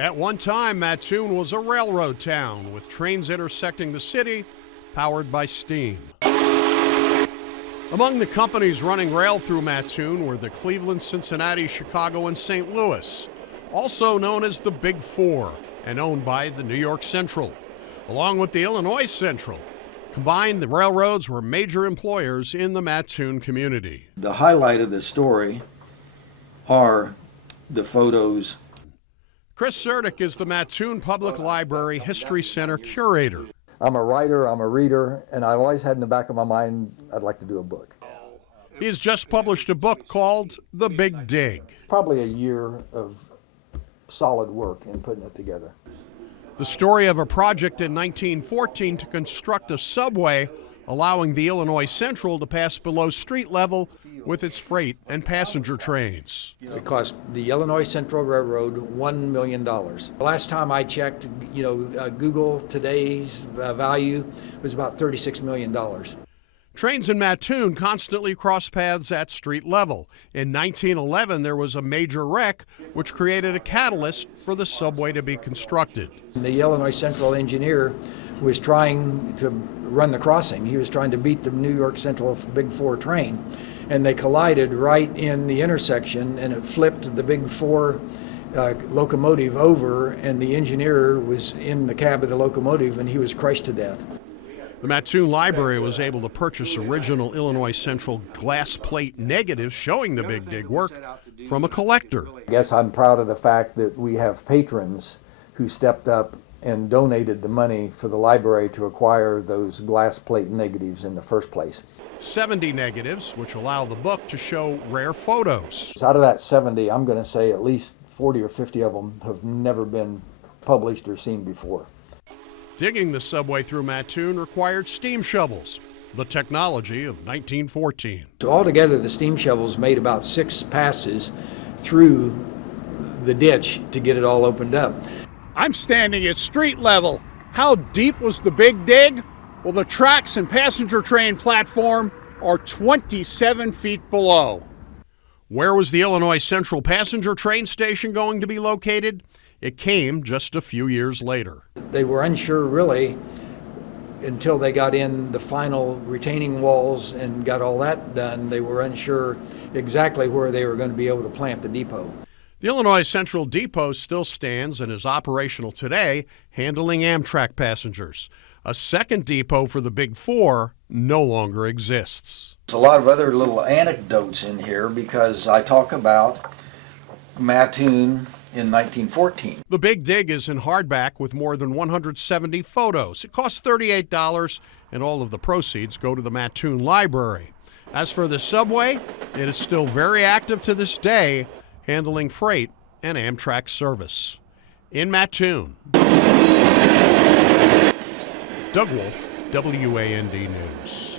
At one time, Mattoon was a railroad town with trains intersecting the city, powered by steam. Among the companies running rail through Mattoon were the Cleveland, Cincinnati, Chicago, and St. Louis, also known as the Big Four and owned by the New York Central, along with the Illinois Central. Combined, the railroads were major employers in the Mattoon community. The highlight of the story are the photos. Chris Sertic is the Mattoon Public Library History Center curator. I'm a writer, I'm a reader, and I always had in the back of my mind I'd like to do a book. He has just published a book called The Big Dig. Probably a year of solid work in putting it together. The story of a project in 1914 to construct a subway, allowing the Illinois Central to pass below street level with its freight and passenger trains. It cost the Illinois Central Railroad $1 million. The last time I checked, Google today's value was about $36 million. Trains in Mattoon constantly cross paths at street level. In 1911, there was a major wreck, which created a catalyst for the subway to be constructed. The Illinois Central engineer was trying to run the crossing. He was trying to beat the New York Central Big Four train, and they collided right in the intersection, and it flipped the Big Four locomotive over, and the engineer was in the cab of the locomotive, and he was crushed to death. The Mattoon Library was able to purchase original Illinois Central glass plate negatives showing the Big Dig work from a collector. I guess I'm proud of the fact that we have patrons who stepped up and donated the money for the library to acquire those glass plate negatives in the first place. 70 negatives, which allow the book to show rare photos. Out of that 70, I'm going to say at least 40 or 50 of them have never been published or seen before. Digging the subway through Mattoon required steam shovels, the technology of 1914. So altogether, the steam shovels made about 6 passes through the ditch to get it all opened up. I'm standing at street level. How deep was the Big Dig? Well, the tracks and passenger train platform are 27 feet below. Where was the Illinois Central passenger train station going to be located? It came just a few years later. They were unsure really until they got in the final retaining walls and got all that done. They were unsure exactly where they were going to be able to plant the depot. The Illinois Central Depot still stands and is operational today, handling Amtrak passengers. A second depot for the Big Four no longer exists. There's a lot of other little anecdotes in here because I talk about Mattoon in 1914. The Big Dig is in hardback with more than 170 photos. It costs $38, and all of the proceeds go to the Mattoon Library. As for the subway, it is still very active to this day, handling freight and Amtrak service. In Mattoon, Doug Wolfe, WAND News.